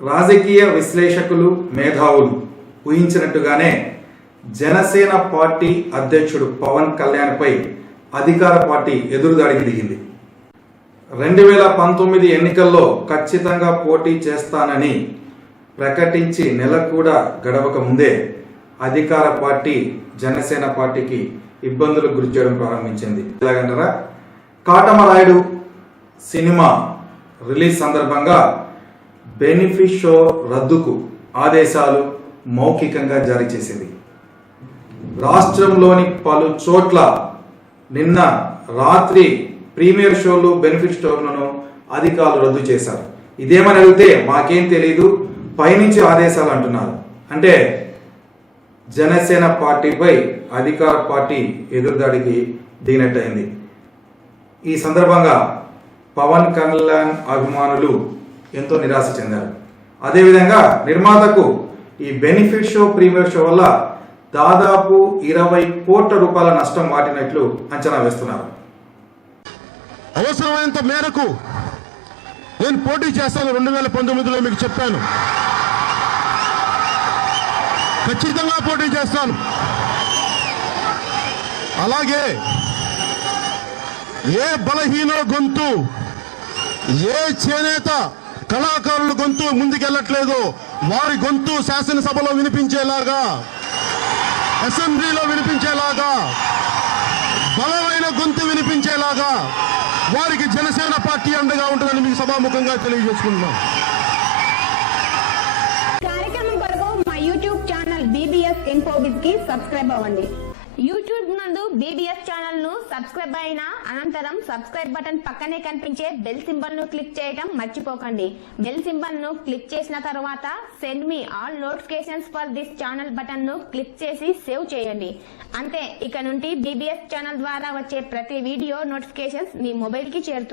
రాజకీయ విశ్లేషకులు మేధావులు ఊహించినట్టుగానే జనసేన పార్టీ అధ్యక్షుడు పవన్ కళ్యాణ్పై అధికార పార్టీ ఎదురుదాడికి దిగింది రెండు వేల పంతొమ్మిది ఎన్నికల్లో ఖచ్చితంగా పోటీ చేస్తానని ప్రకటించి నెల కూడా గడవక ముందే అధికార పార్టీ జనసేన పార్టీకి ఇబ్బందులకు గురి చేయడం ప్రారంభించింది. ఎలాగంటారా? కాటమరాయుడు సినిమా రిలీజ్ సందర్భంగా బెనిఫిట్ షో రద్దుకు ఆదేశాలు మౌఖికంగా జారీ చేసింది. రాష్ట్రంలోని పలు చోట్ల నిన్న రాత్రి ప్రీమియర్ షోలు బెనిఫిట్ స్టోర్లను అధికారులు రద్దు చేశారు. ఇదేమని అడిగితే మాకేం తెలియదు పైనుంచి ఆదేశాలు అంటున్నారు. అంటే జనసేన పార్టీపై అధికార పార్టీ ఎదురుదాడికి దిగినట్టయింది. ఈ సందర్భంగా పవన్ కళ్యాణ్ అభిమానులు ఎంతో నిరాశ చెందారు. అదేవిధంగా నిర్మాతకు ఈ బెనిఫిట్ షో ప్రీమియర్ షో వల్ల దాదాపు ఇరవై కోట్ల రూపాయల నష్టం వాటినట్లు అంచనా వేస్తున్నారు. అవసరమైనంత మేరకు నేను పోటీ చేస్తాను రెండు వేల పంతొమ్మిదిలో మీకు చెప్పాను. ఖచ్చితంగా పోటీ చేస్తాను. అలాగే ఏ బలహీన గొంతు ఏ చేనేత కళాకారుల గొంతు ముందుకెళ్ళట్లేదు. వారి గొంతు శాసనసభలో వినిపించేలాగా అసెంబ్లీలో వినిపించేలాగా బలమైన గొంతు వినిపించేలాగా వారికి జనసేన పార్టీ అండగా ఉంటుందని మీకు సభాముఖంగా తెలియజేసుకుంటున్నాం. కార్యక్రమం కొరకు మా యూట్యూబ్ ఛానల్ బీబీఎస్ ఇన్ఫోబిస్కి సబ్స్క్రైబ్ అవ్వండి. యూట్యూబ్ నందు బీబీఎస్ ఛానల్ను సబ్స్క్రైబ్ అయిన అనంతరం సబ్స్క్రైబ్ బటన్ పక్కనే కనిపించే బెల్ సింబల్ను క్లిక్ చేయడం మర్చిపోకండి. బెల్ సింబల్ను క్లిక్ చేసిన తర్వాత send me all notifications for this channel బటన్ను క్లిక్ చేసి సేవ్ చేయండి. అంతే ఇక నుండి బీబీఎస్ ఛానల్ ద్వారా వచ్చే ప్రతి వీడియో నోటిఫికేషన్స్ మీ మొబైల్కి చేరుతుంది